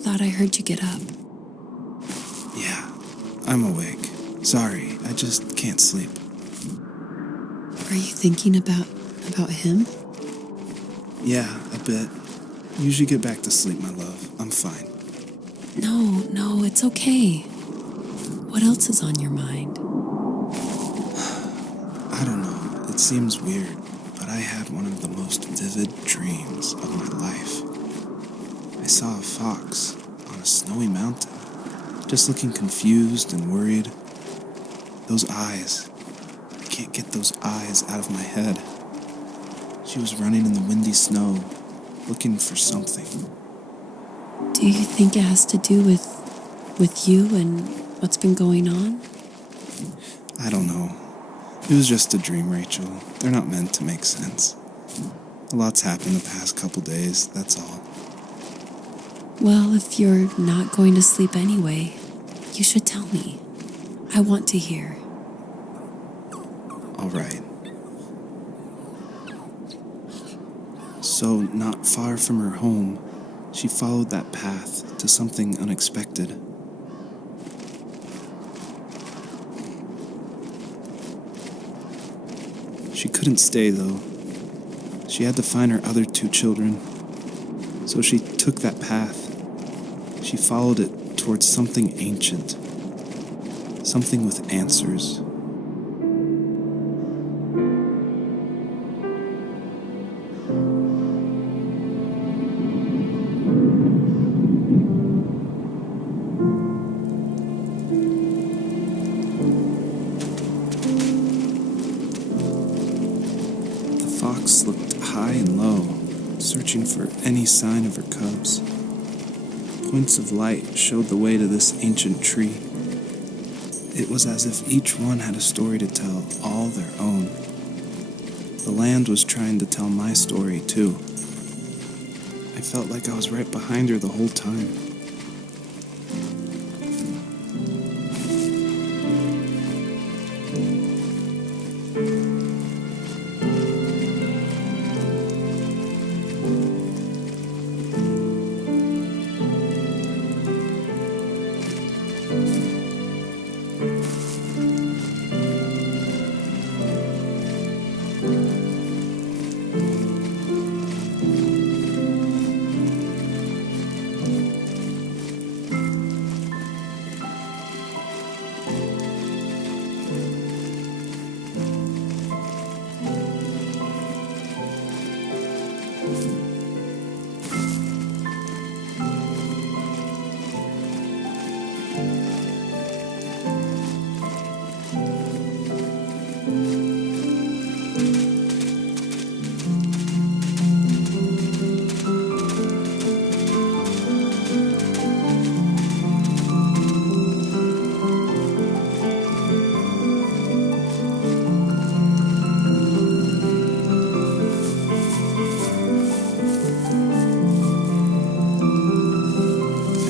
thought I heard you get up. Yeah, I'm awake. Sorry, I just can't sleep. Are you thinking about him? Yeah, a bit. Usually get back to sleep, my love. I'm fine. No, it's okay. What else is on your mind? I don't know. It seems weird, but I had one of the most vivid dreams of my life. I saw a fox on a snowy mountain, just looking confused and worried. Those eyes. I can't get those eyes out of my head. She was running in the windy snow, looking for something. Do you think it has to do with you and what's been going on? I don't know. It was just a dream, Rachel. They're not meant to make sense. A lot's happened the past couple days, that's all. Well, if you're not going to sleep anyway, you should tell me. I want to hear. All right. So, not far from her home, she followed that path to something unexpected. She couldn't stay, though. She had to find her other 2 children. So she took that path. She followed it towards something ancient. Something with answers. The fox looked high and low, searching for any sign of her cubs. Points of light showed the way to this ancient tree. It was as if each one had a story to tell, all their own. The land was trying to tell my story, too. I felt like I was right behind her the whole time.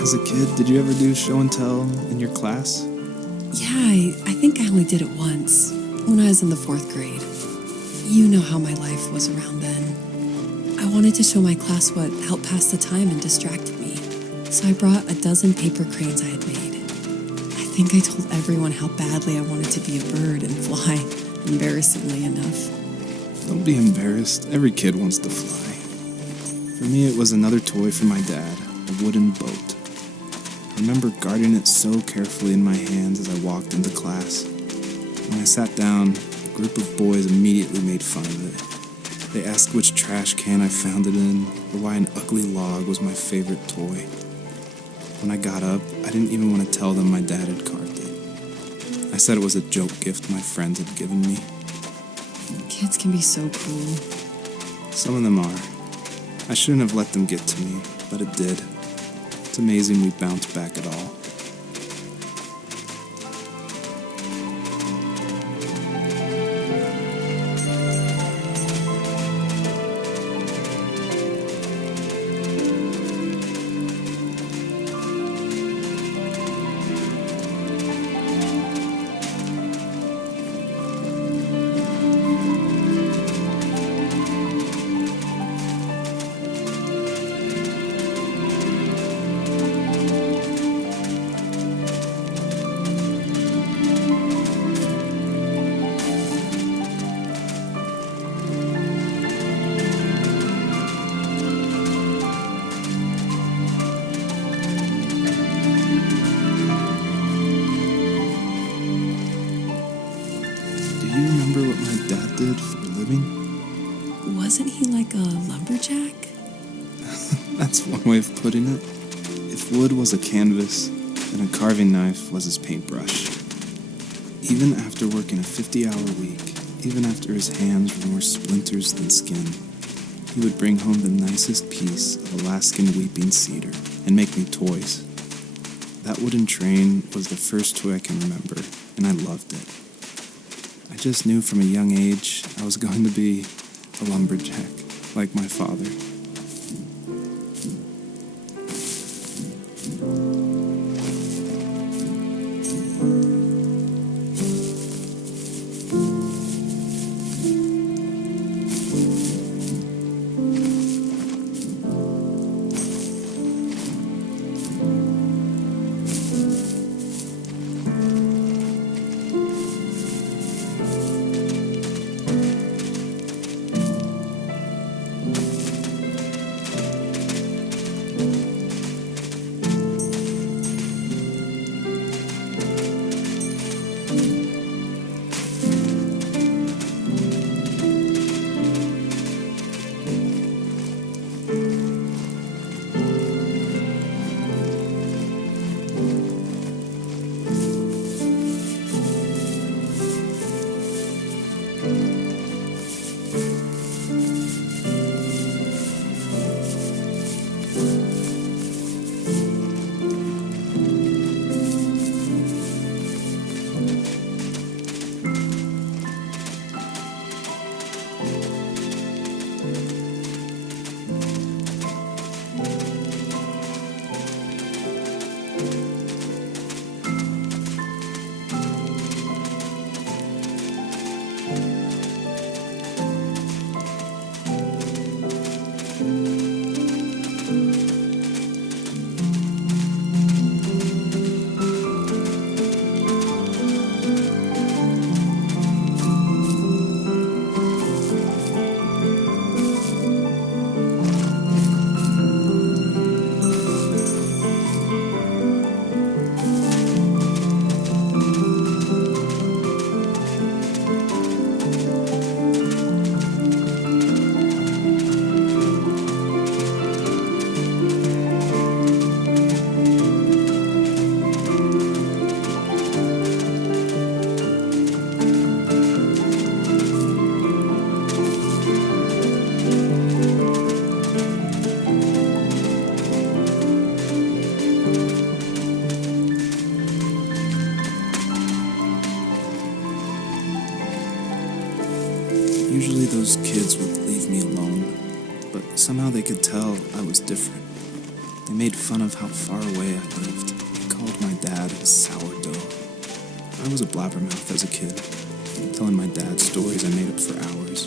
As a kid, did you ever do show and tell in your class? Yeah, I think I only did it once, when I was in the 4th grade. You know how my life was around then. I wanted to show my class what helped pass the time and distracted me, so I brought a dozen paper cranes I had made. I think I told everyone how badly I wanted to be a bird and fly, embarrassingly enough. Don't be embarrassed. Every kid wants to fly. For me, it was another toy from my dad, a wooden boat. I remember guarding it so carefully in my hands as I walked into class. When I sat down, a group of boys immediately made fun of it. They asked which trash can I found it in, or why an ugly log was my favorite toy. When I got up, I didn't even want to tell them my dad had carved it. I said it was a joke gift my friends had given me. Kids can be so cruel. Some of them are. I shouldn't have let them get to me, but it did. It's amazing we bounced back at all. carving? Wasn't he like a lumberjack? That's one way of putting it. If wood was a canvas, then a carving knife was his paintbrush. Even after working a 50-hour week, even after his hands were more splinters than skin, he would bring home the nicest piece of Alaskan weeping cedar and make me toys. That wooden train was the first toy I can remember, and I loved it. I just knew from a young age I was going to be a lumberjack, like my father. Usually those kids would leave me alone, but somehow they could tell I was different. They made fun of how far away I lived. They called my dad sourdough. I was a blabbermouth as a kid, telling my dad stories I made up for hours.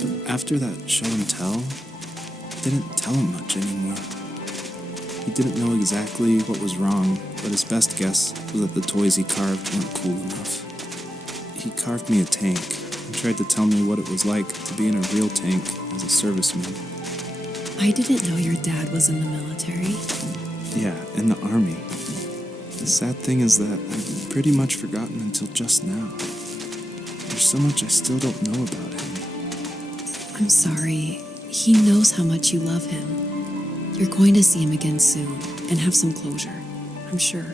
But after that show and tell, I didn't tell him much anymore. He didn't know exactly what was wrong, but his best guess was that the toys he carved weren't cool enough. He carved me a tank and tried to tell me what it was like to be in a real tank as a serviceman. I didn't know your dad was in the military. Yeah, in the army. The sad thing is that I've pretty much forgotten until just now. There's so much I still don't know about him. I'm sorry. He knows how much you love him. You're going to see him again soon and have some closure, I'm sure.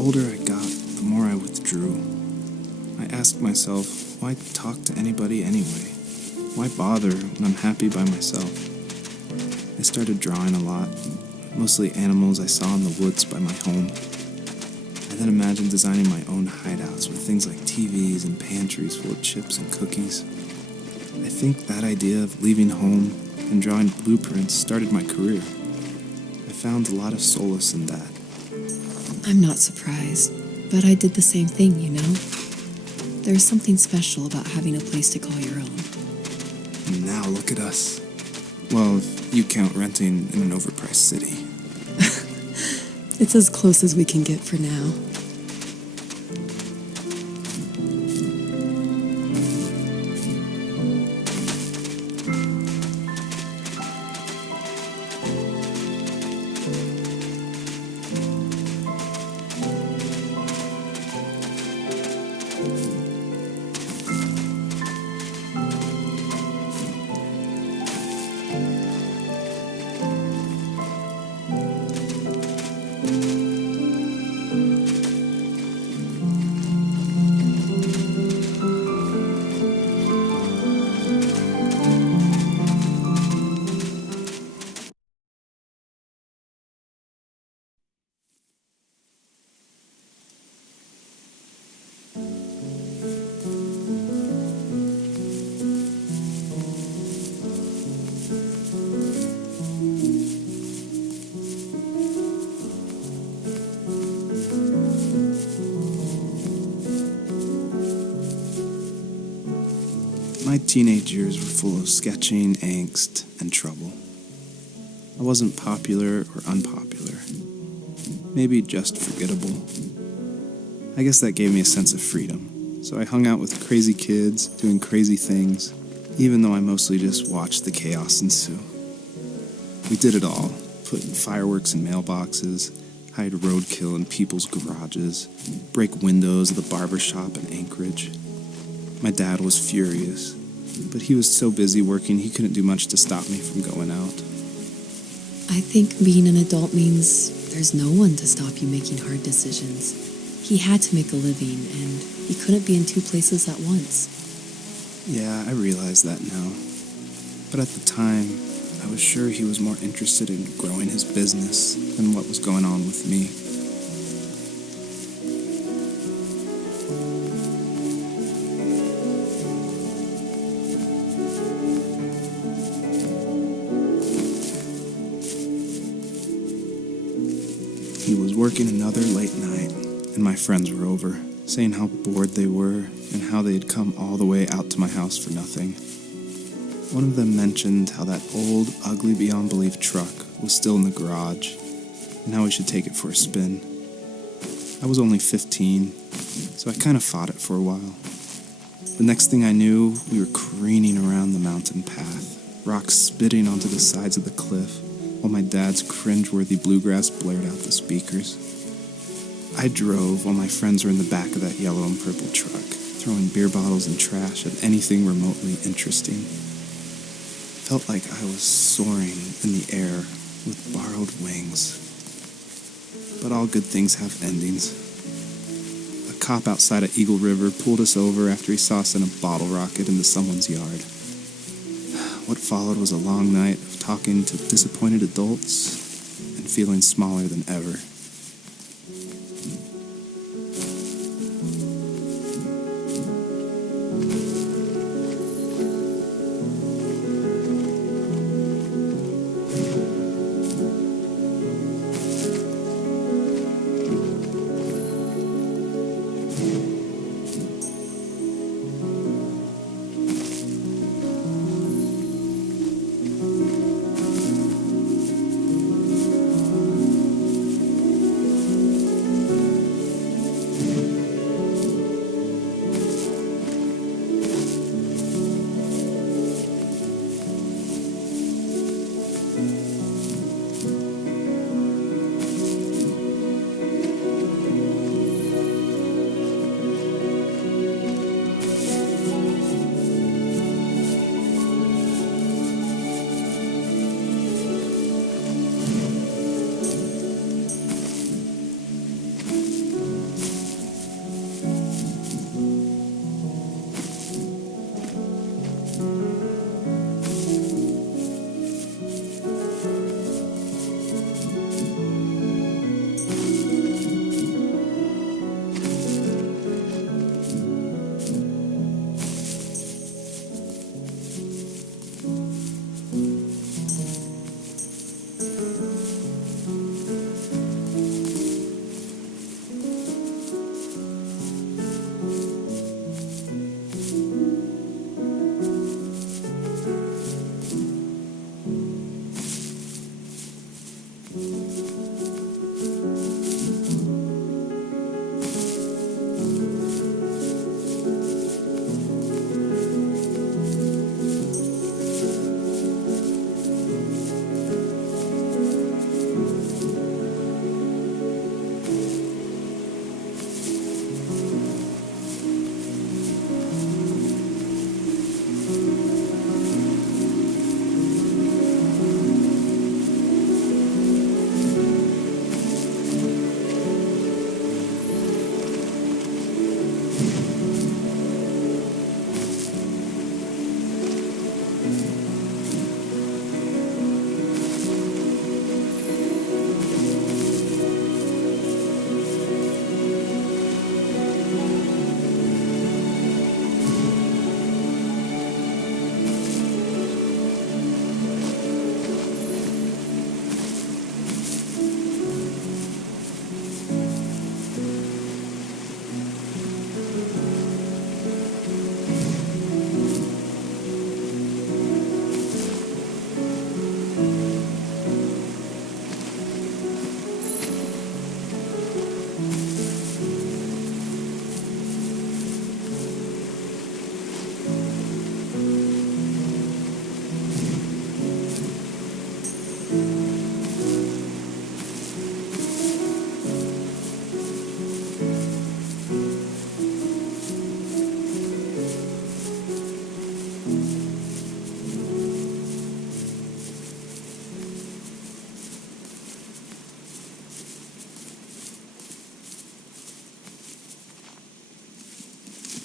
older I got, the more I withdrew. I asked myself, why talk to anybody anyway? Why bother when I'm happy by myself? I started drawing a lot, mostly animals I saw in the woods by my home. I then imagined designing my own hideouts with things like TVs and pantries full of chips and cookies. I think that idea of leaving home and drawing blueprints started my career. I found a lot of solace in that. I'm not surprised, but I did the same thing, you know? There's something special about having a place to call your own. And now look at us. Well, if you count renting in an overpriced city. It's as close as we can get for now. My teenage years were full of sketching, angst, and trouble. I wasn't popular or unpopular. Maybe just forgettable. I guess that gave me a sense of freedom. So I hung out with crazy kids, doing crazy things, even though I mostly just watched the chaos ensue. We did it all, put fireworks in mailboxes, hide roadkill in people's garages, break windows of the barber shop in Anchorage. My dad was furious, but he was so busy working he couldn't do much to stop me from going out. I think being an adult means there's no one to stop you making hard decisions. He had to make a living, and he couldn't be in two places at once. Yeah, I realize that now. But at the time, I was sure he was more interested in growing his business than what was going on with me. He was working another late night, and my friends were over, saying how bored they were and how they had come all the way out to my house for nothing. One of them mentioned how that old, ugly beyond belief truck was still in the garage, and how we should take it for a spin. I was only 15, so I kind of fought it for a while. The next thing I knew, we were careening around the mountain path, rocks spitting onto the sides of the cliff, while my dad's cringeworthy bluegrass blared out the speakers. I drove while my friends were in the back of that yellow and purple truck, throwing beer bottles and trash at anything remotely interesting. Felt like I was soaring in the air with borrowed wings. But all good things have endings. A cop outside of Eagle River pulled us over after he saw us in a bottle rocket into someone's yard. What followed was a long night of talking to disappointed adults and feeling smaller than ever.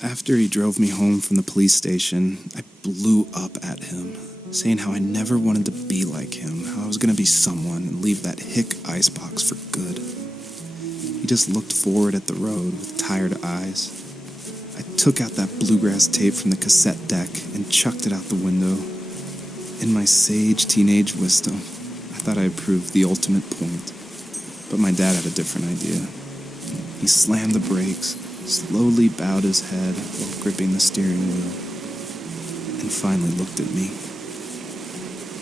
After he drove me home from the police station, I blew up at him, saying how I never wanted to be like him, how I was going to be someone and leave that hick icebox for good. He just looked forward at the road with tired eyes. I took out that bluegrass tape from the cassette deck and chucked it out the window. In my sage teenage wisdom, I thought I had proved the ultimate point, but my dad had a different idea. He slammed the brakes, slowly bowed his head while gripping the steering wheel, and finally looked at me.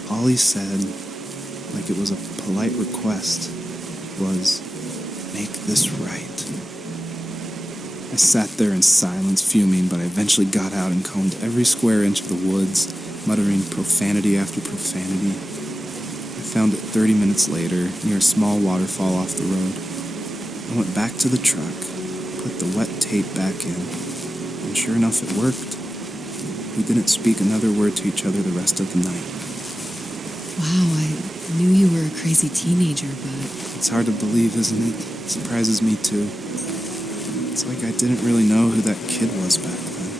All he said, like it was a polite request, was, "Make this right." I sat there in silence, fuming, but I eventually got out and combed every square inch of the woods, muttering profanity after profanity. I found it 30 minutes later, near a small waterfall off the road. I went back to the truck, put the wet tape back in, and sure enough, it worked. We didn't speak another word to each other the rest of the night. Wow, I knew you were a crazy teenager, but It's hard to believe, isn't it? It surprises me too. It's like I didn't really know who that kid was back then.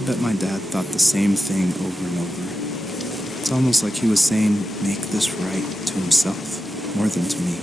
I bet my dad thought the same thing over and over. It's almost like he was saying, "Make this right," to himself, more than to me.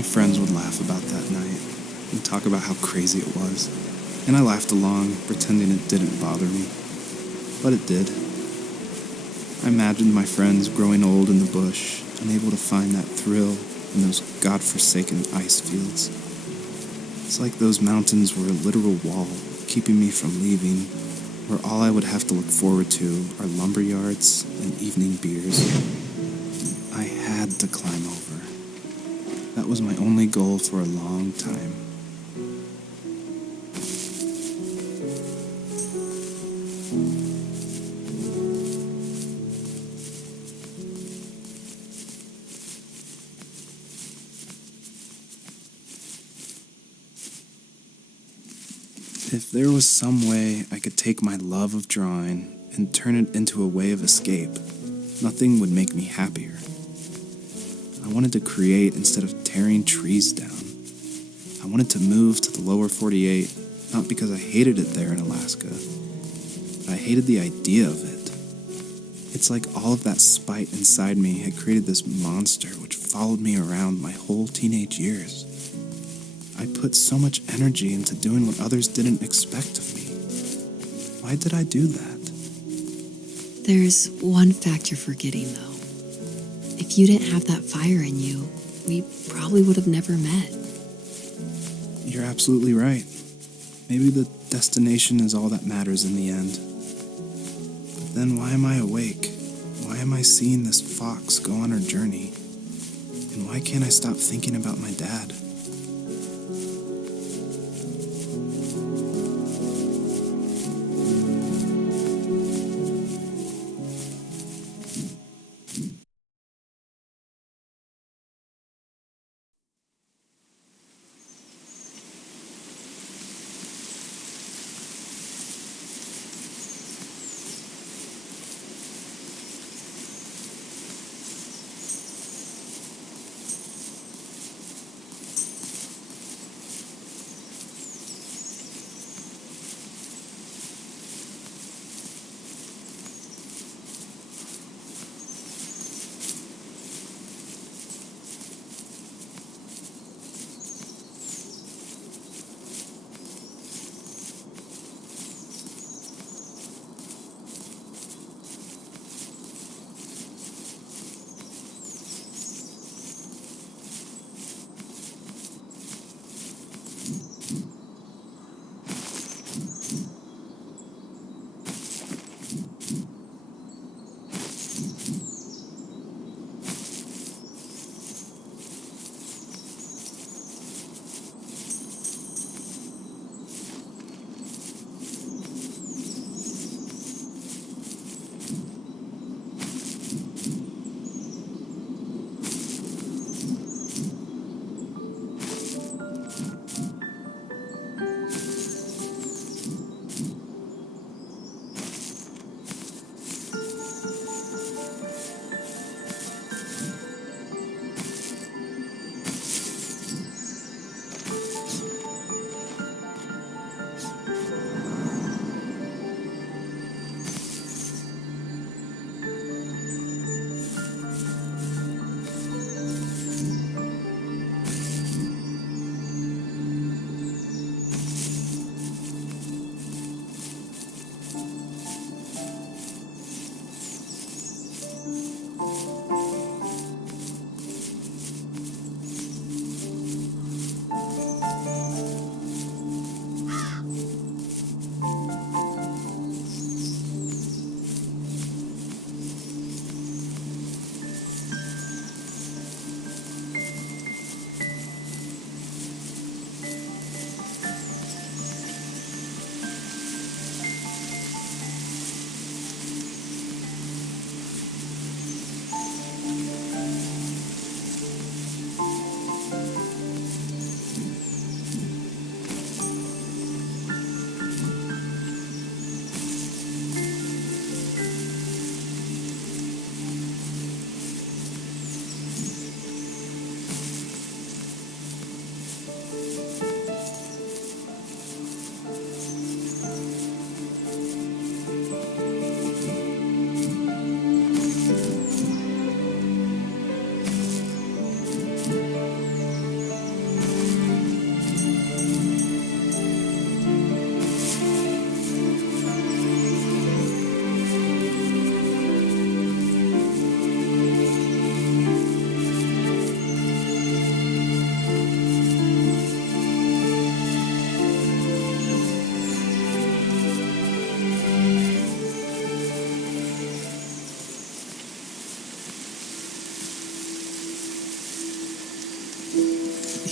my friends would laugh about that night and talk about how crazy it was, and I laughed along, pretending it didn't bother me. But it did. I imagined my friends growing old in the bush, unable to find that thrill in those godforsaken ice fields. It's like those mountains were a literal wall, keeping me from leaving, where all I would have to look forward to are lumber yards and evening beers. I had to climb over. That was my only goal for a long time. If there was some way I could take my love of drawing and turn it into a way of escape, nothing would make me happier. I wanted to create instead of tearing trees down. I wanted to move to the lower 48, not because I hated it there in Alaska, but I hated the idea of it. It's like all of that spite inside me had created this monster which followed me around my whole teenage years. I put so much energy into doing what others didn't expect of me. Why did I do that? There's one fact you're forgetting, though. If you didn't have that fire in you, we probably would have never met. You're absolutely right. Maybe the destination is all that matters in the end. But then why am I awake? Why am I seeing this fox go on her journey? And why can't I stop thinking about my dad?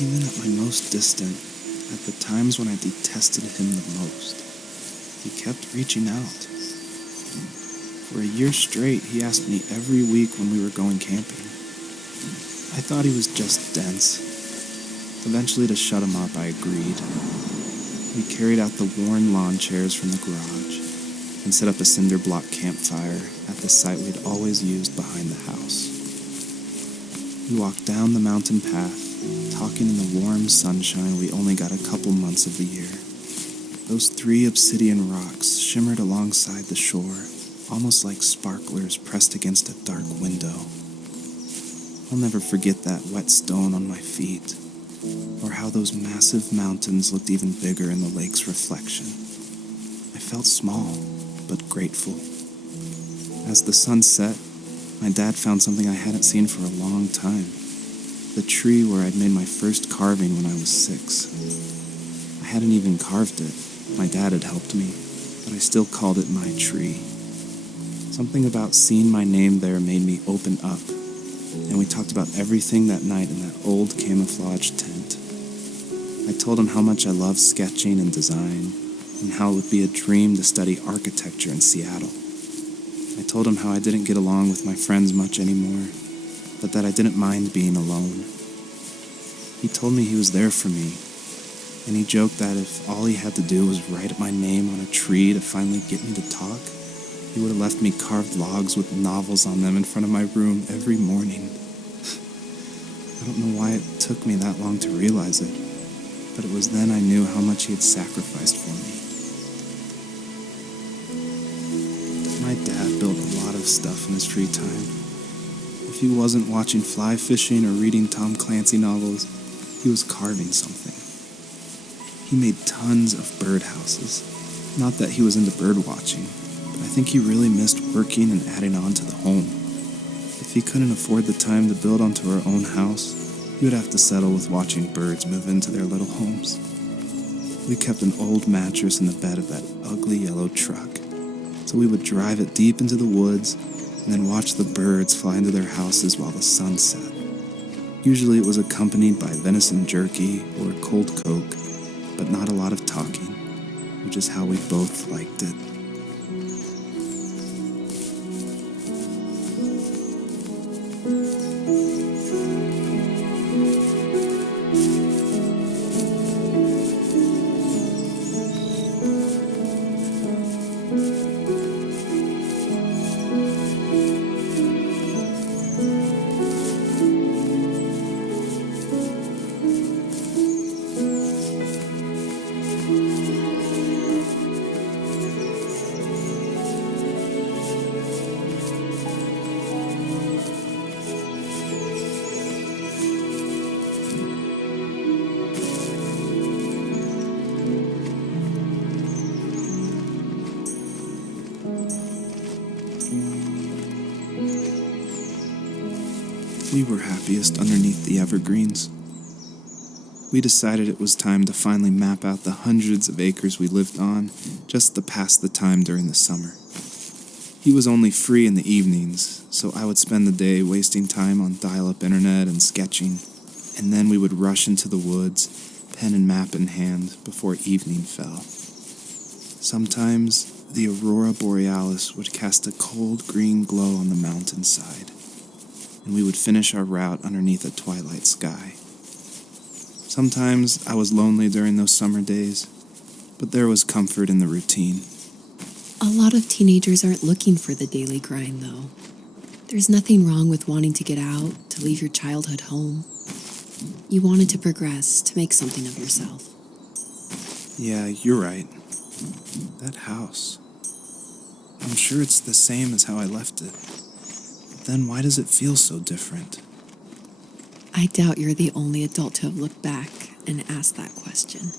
Even at my most distant, at the times when I detested him the most, he kept reaching out. For a year straight, he asked me every week when we were going camping. I thought he was just dense. Eventually, to shut him up, I agreed. We carried out the worn lawn chairs from the garage and set up a cinder block campfire at the site we'd always used behind the house. We walked down the mountain path, talking in the warm sunshine we only got a couple months of the year. Those 3 obsidian rocks shimmered alongside the shore, almost like sparklers pressed against a dark window. I'll never forget that wet stone on my feet, or how those massive mountains looked even bigger in the lake's reflection. I felt small, but grateful. As the sun set, my dad found something I hadn't seen for a long time. The tree where I'd made my first carving when I was 6. I hadn't even carved it. My dad had helped me, but I still called it my tree. Something about seeing my name there made me open up, and we talked about everything that night in that old camouflage tent. I told him how much I loved sketching and design, and how it would be a dream to study architecture in Seattle. I told him how I didn't get along with my friends much anymore, but that I didn't mind being alone. He told me he was there for me, and he joked that if all he had to do was write my name on a tree to finally get me to talk, he would have left me carved logs with novels on them in front of my room every morning. I don't know why it took me that long to realize it, but it was then I knew how much he had sacrificed for me. My dad built a lot of stuff in his free time. If he wasn't watching fly fishing or reading Tom Clancy novels, he was carving something. He made tons of birdhouses. Not that he was into bird watching, but I think he really missed working and adding on to the home. If he couldn't afford the time to build onto our own house, he would have to settle with watching birds move into their little homes. We kept an old mattress in the bed of that ugly yellow truck, so we would drive it deep into the woods and then watch the birds fly into their houses while the sun set. Usually it was accompanied by venison jerky or a cold Coke, but not a lot of talking, which is how we both liked it. We were happiest underneath the evergreens. We decided it was time to finally map out the hundreds of acres we lived on just to pass the time during the summer. He was only free in the evenings, so I would spend the day wasting time on dial-up internet and sketching, and then we would rush into the woods, pen and map in hand, before evening fell. Sometimes the aurora borealis would cast a cold green glow on the mountainside, and we would finish our route underneath a twilight sky. Sometimes I was lonely during those summer days, but there was comfort in the routine. A lot of teenagers aren't looking for the daily grind, though. There's nothing wrong with wanting to get out, to leave your childhood home. You wanted to progress, to make something of yourself. Yeah, you're right. That house. I'm sure it's the same as how I left it. But then why does it feel so different? I doubt you're the only adult to have looked back and asked that question.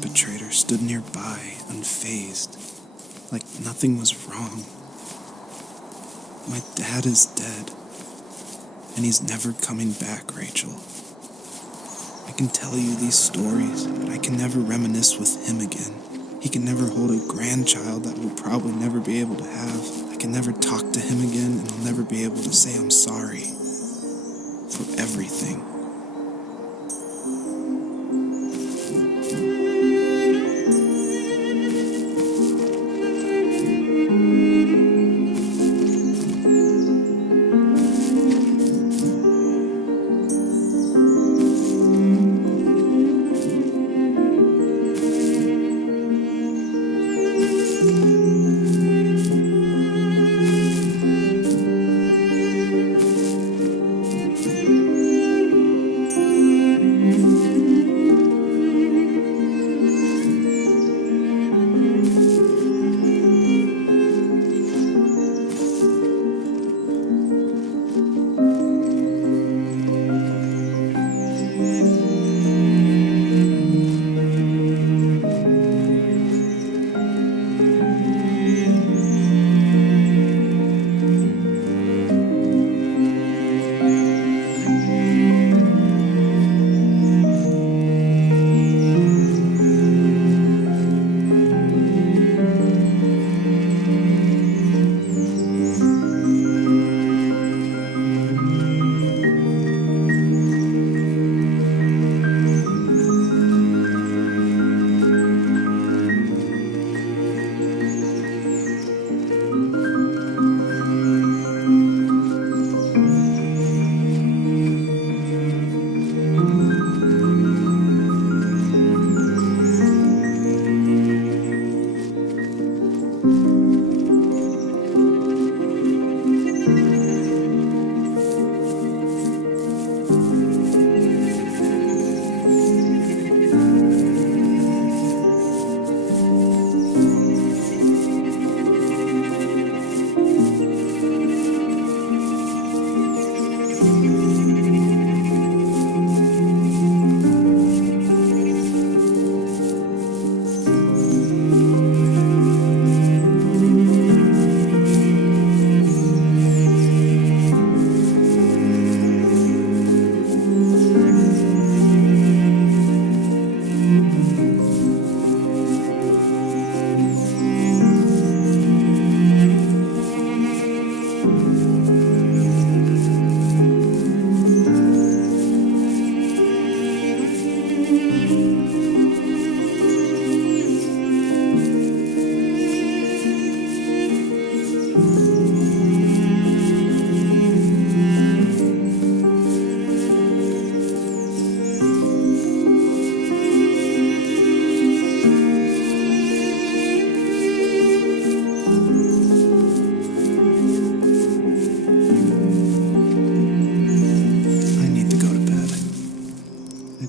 perpetrator stood nearby, unfazed, like nothing was wrong. My dad is dead, and he's never coming back, Rachel. I can tell you these stories, but I can never reminisce with him again. He can never hold a grandchild that we'll probably never be able to have. I can never talk to him again, and I'll never be able to say I'm sorry for everything.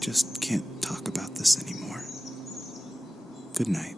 Just can't talk about this anymore. Good night.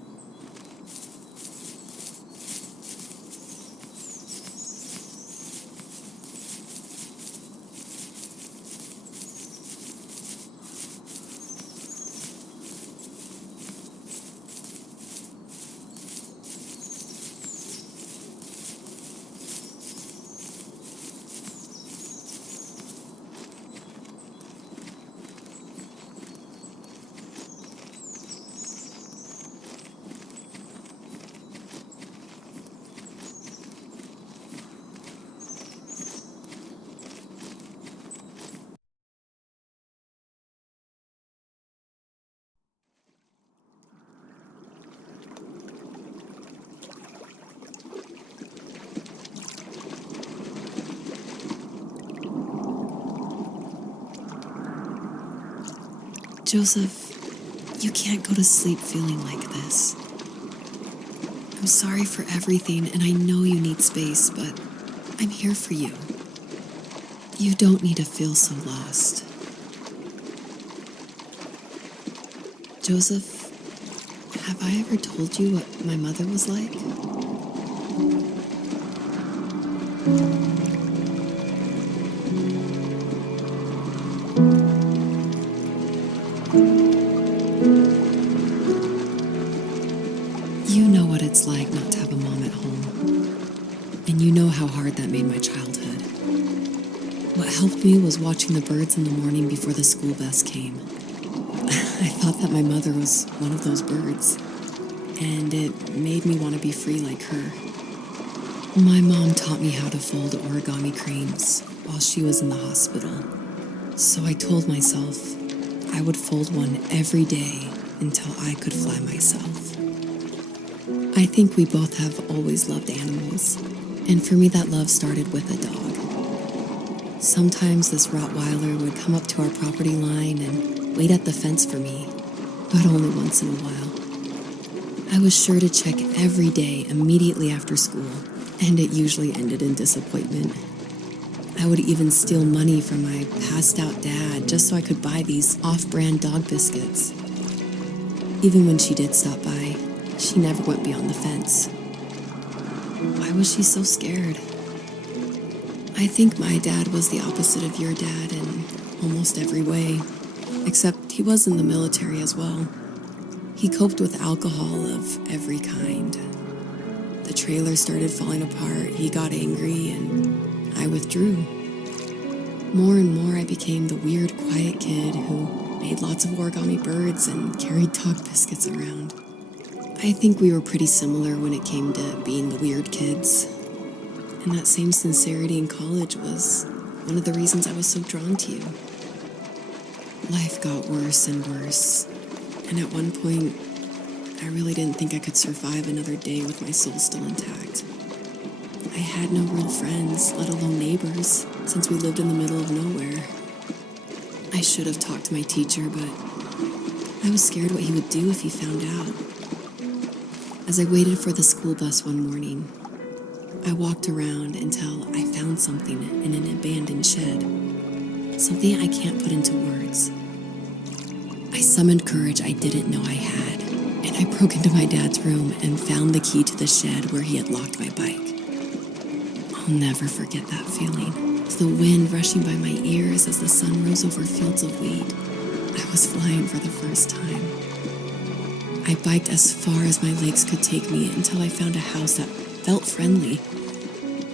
Joseph, you can't go to sleep feeling like this. I'm sorry for everything, and I know you need space, but I'm here for you. You don't need to feel so lost. Joseph, have I ever told you what my mother was like? like not to have a mom at home. And you know how hard that made my childhood. What helped me was watching the birds in the morning before the school bus came. I thought that my mother was one of those birds, and it made me want to be free like her. My mom taught me how to fold origami cranes while she was in the hospital. So I told myself I would fold one every day until I could fly myself. I think we both have always loved animals, and for me that love started with a dog. Sometimes this Rottweiler would come up to our property line and wait at the fence for me, but only once in a while. I was sure to check every day immediately after school, and it usually ended in disappointment. I would even steal money from my passed-out dad just so I could buy these off-brand dog biscuits. Even when she did stop by, she never went beyond the fence. Why was she so scared? I think my dad was the opposite of your dad in almost every way, except he was in the military as well. He coped with alcohol of every kind. The trailer started falling apart, he got angry, and I withdrew. More and more, I became the weird, quiet kid who made lots of origami birds and carried dog biscuits around. I think we were pretty similar when it came to being the weird kids. And that same sincerity in college was one of the reasons I was so drawn to you. Life got worse and worse, and at one point, I really didn't think I could survive another day with my soul still intact. I had no real friends, let alone neighbors, since we lived in the middle of nowhere. I should have talked to my teacher, but I was scared what he would do if he found out. As I waited for the school bus one morning, I walked around until I found something in an abandoned shed. Something I can't put into words. I summoned courage I didn't know I had, and I broke into my dad's room and found the key to the shed where he had locked my bike. I'll never forget that feeling. The wind rushing by my ears as the sun rose over fields of wheat. I was flying for the first time. I biked as far as my legs could take me until I found a house that felt friendly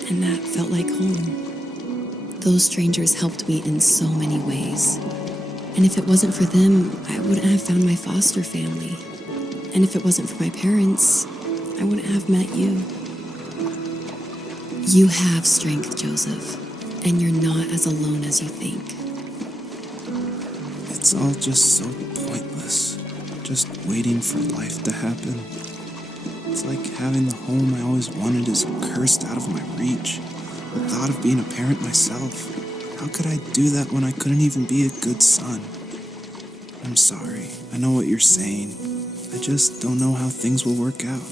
and that felt like home. Those strangers helped me in so many ways. And if it wasn't for them, I wouldn't have found my foster family. And if it wasn't for my parents, I wouldn't have met you. You have strength, Joseph, and you're not as alone as you think. It's all just so pointless. Just waiting for life to happen. It's like having the home I always wanted is cursed out of my reach. The thought of being a parent myself. How could I do that when I couldn't even be a good son? I'm sorry. I know what you're saying. I just don't know how things will work out.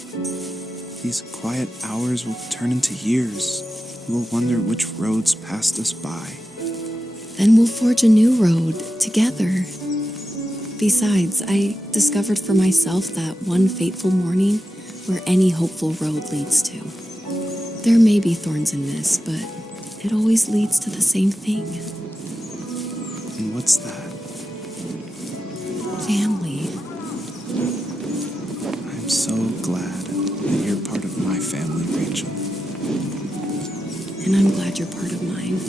These quiet hours will turn into years. We'll wonder which roads passed us by. Then we'll forge a new road together. Besides, I discovered for myself that one fateful morning where any hopeful road leads to. There may be thorns in this, but it always leads to the same thing. And what's that? Family. I'm so glad that you're part of my family, Rachel. And I'm glad you're part of mine.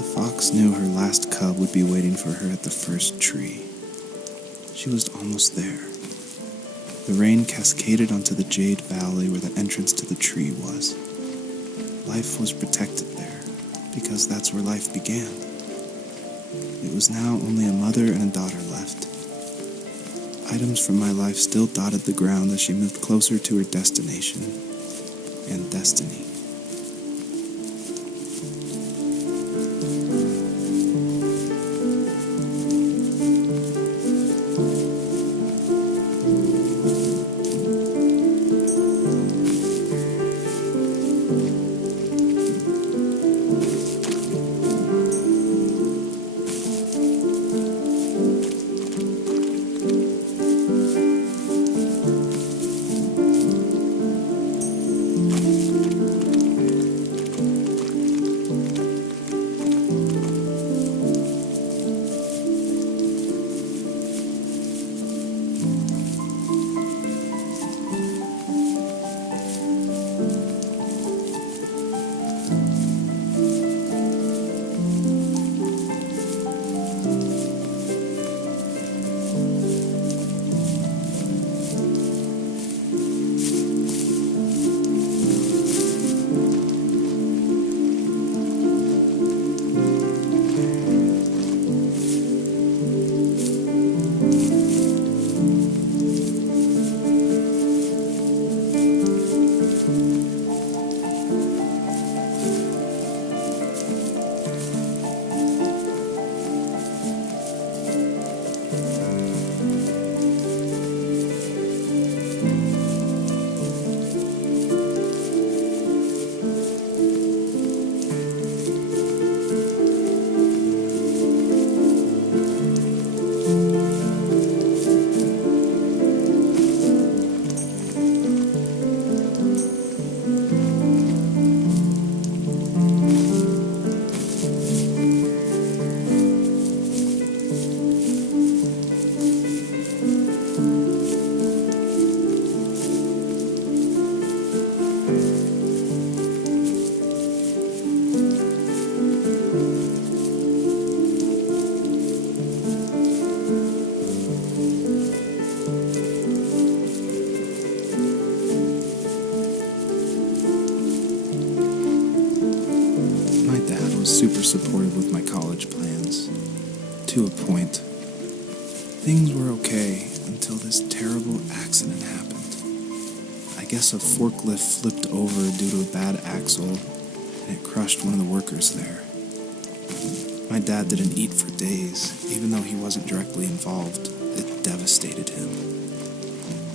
The fox knew her last cub would be waiting for her at the first tree. She was almost there. The rain cascaded onto the jade valley where the entrance to the tree was. Life was protected there, because that's where life began. It was now only a mother and a daughter left. Items from my life still dotted the ground as she moved closer to her destination and destiny. Super supportive with my college plans. To a point. Things were okay until this terrible accident happened. I guess a forklift flipped over due to a bad axle, and it crushed one of the workers there. My dad didn't eat for days, even though he wasn't directly involved. It devastated him.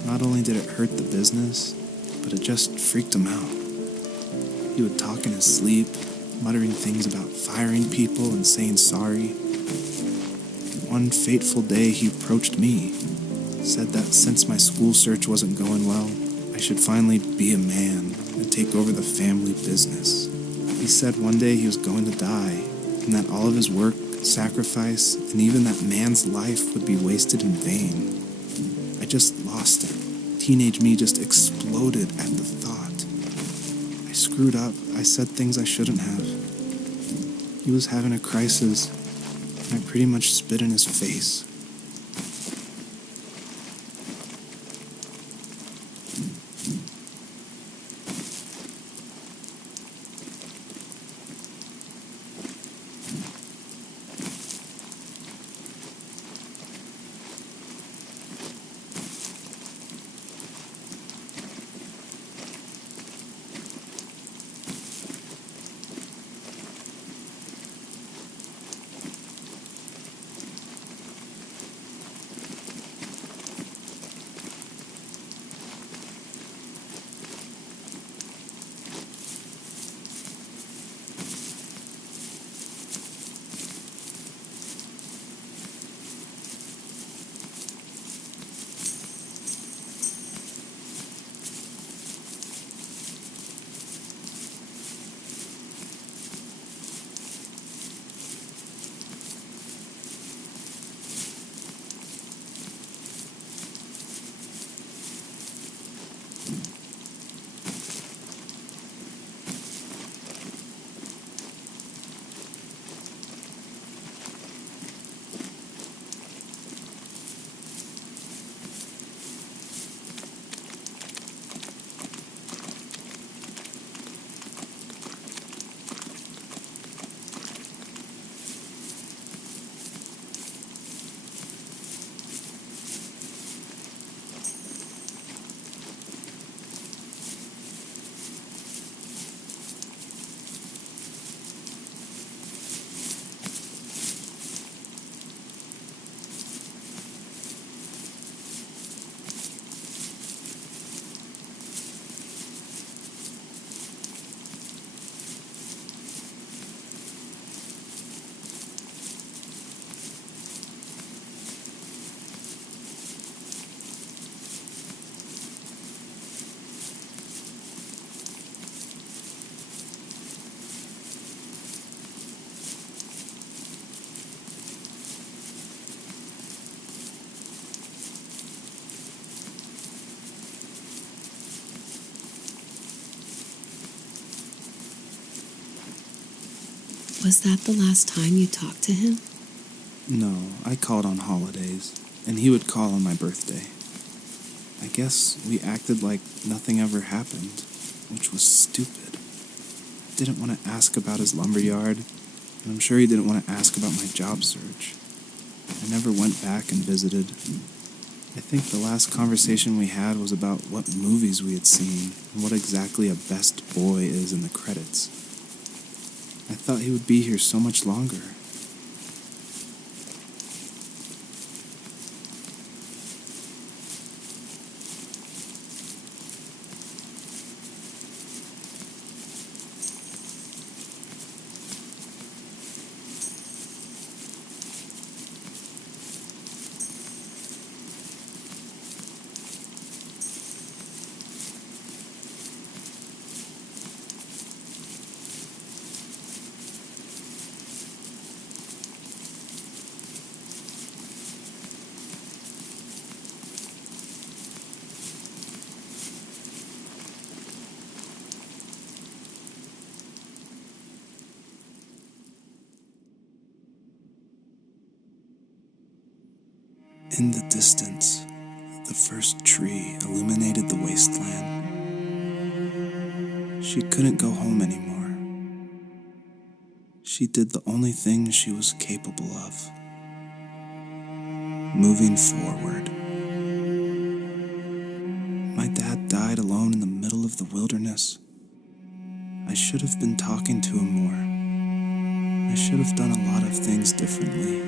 Not only did it hurt the business, but it just freaked him out. He would talk in his sleep, muttering things about firing people and saying sorry. One fateful day, he approached me, said that since my school search wasn't going well, I should finally be a man and take over the family business. He said one day he was going to die, and that all of his work, sacrifice, and even that man's life would be wasted in vain. I just lost it. Teenage me just exploded at the thought. I screwed up. I said things I shouldn't have. He was having a crisis, and I pretty much spit in his face. Was that the last time you talked to him? No, I called on holidays, and he would call on my birthday. I guess we acted like nothing ever happened, which was stupid. I didn't want to ask about his lumberyard, and I'm sure he didn't want to ask about my job search. I never went back and visited. I think the last conversation we had was about what movies we had seen and what exactly a best boy is in the credits. I thought he would be here so much longer. In the distance, the first tree illuminated the wasteland. She couldn't go home anymore. She did the only thing she was capable of. Moving forward. My dad died alone in the middle of the wilderness. I should have been talking to him more. I should have done a lot of things differently.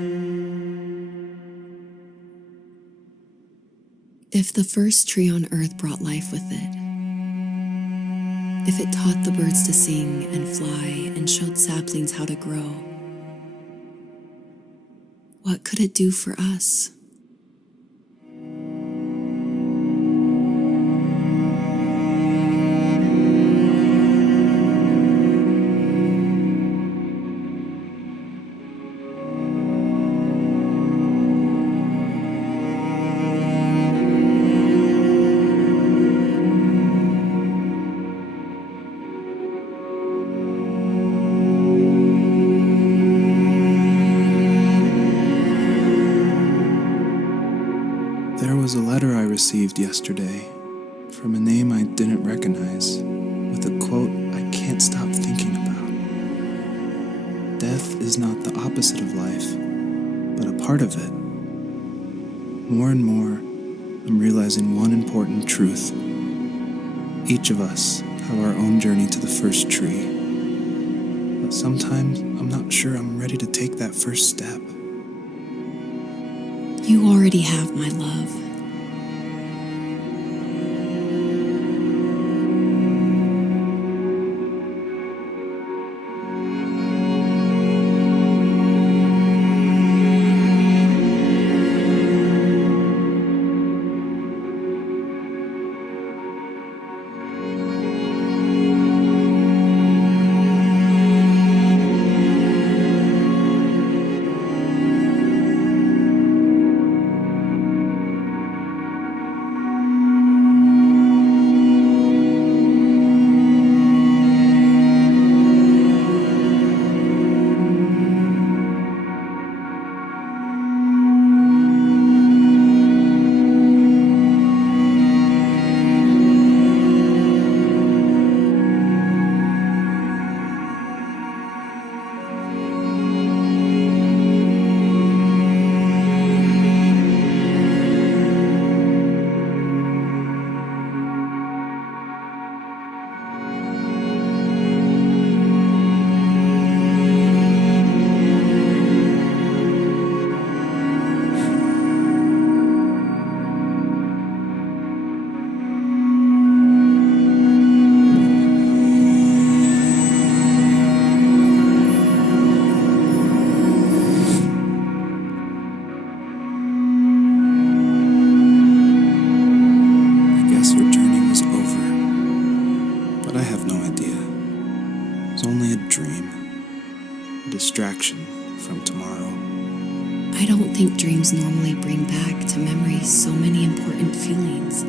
If the first tree on earth brought life with it, if it taught the birds to sing and fly and showed saplings how to grow, what could it do for us? There was a letter I received yesterday from a name I didn't recognize, with a quote I can't stop thinking about. Death is not the opposite of life, but a part of it. More and more, I'm realizing one important truth. Each of us have our own journey to the first tree, but sometimes I'm not sure I'm ready to take that first step. You already have my love. Distraction from tomorrow. I don't think dreams normally bring back to memory so many important feelings.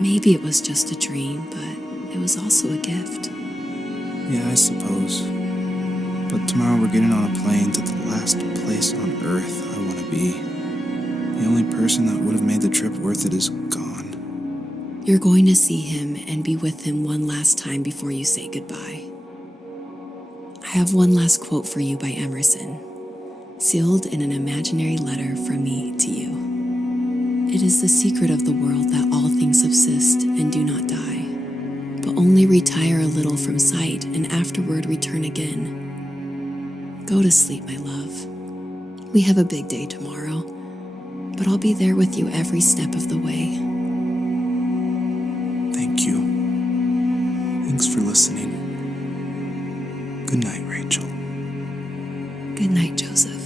Maybe it was just a dream, but it was also a gift. Yeah, I suppose. But tomorrow we're getting on a plane to the last place on earth I want to be. The only person that would have made the trip worth it is gone. You're going to see him and be with him one last time before you say goodbye. I have one last quote for you by Emerson, sealed in an imaginary letter from me to you. It is the secret of the world that all things subsist and do not die, but only retire a little from sight and afterward return again. Go to sleep, my love. We have a big day tomorrow, but I'll be there with you every step of the way. Thank you. Thanks for listening. Good night, Rachel. Good night, Joseph.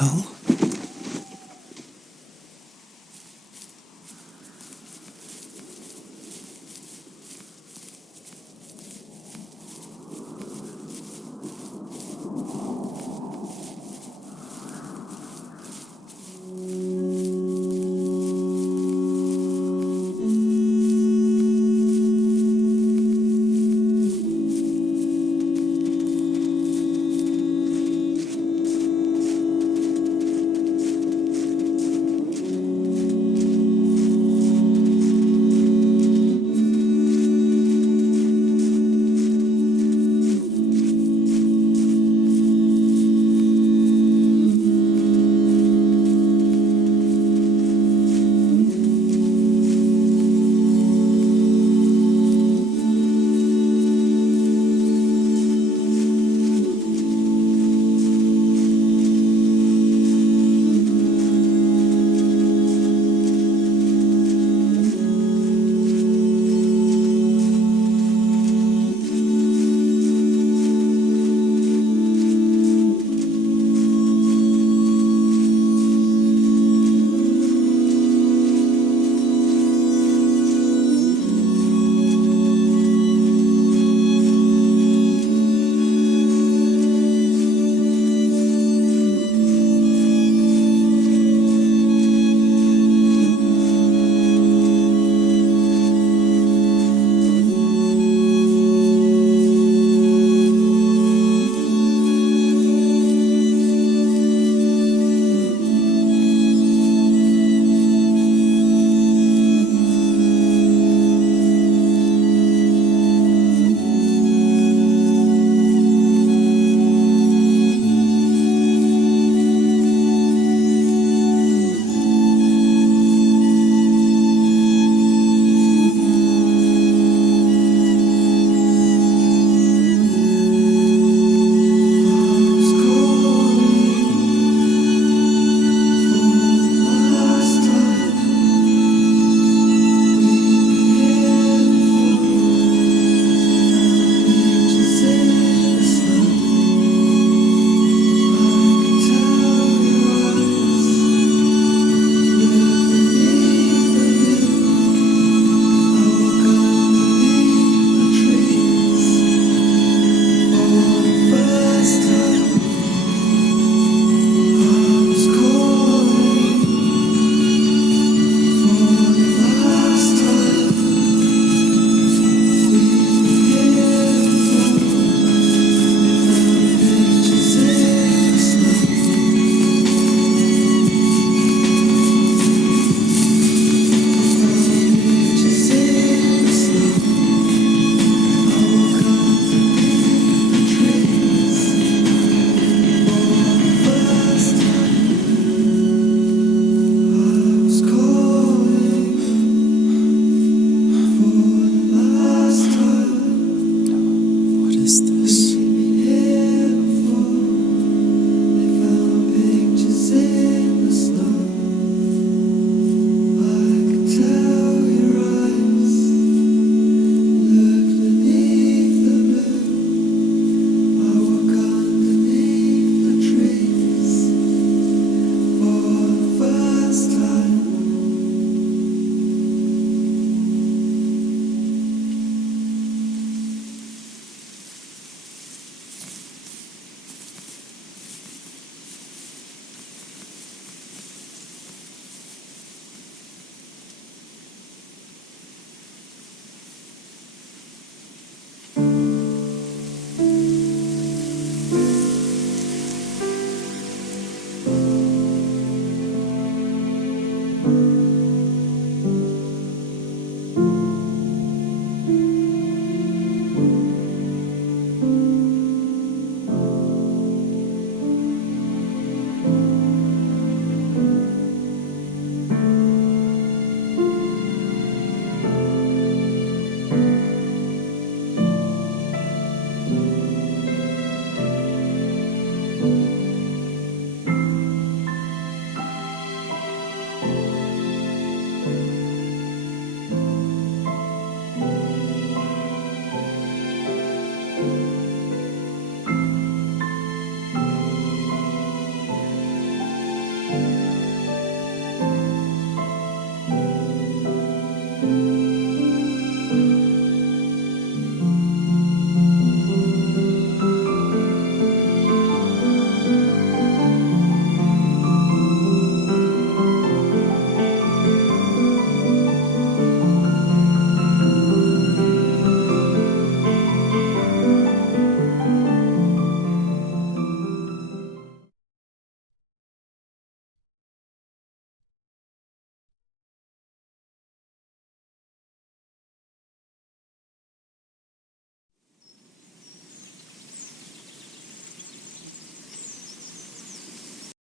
hell?